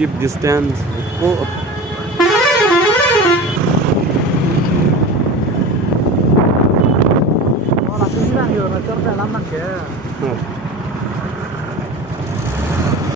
keep distance. Oh, Oh, la figura io, una torta alla manca.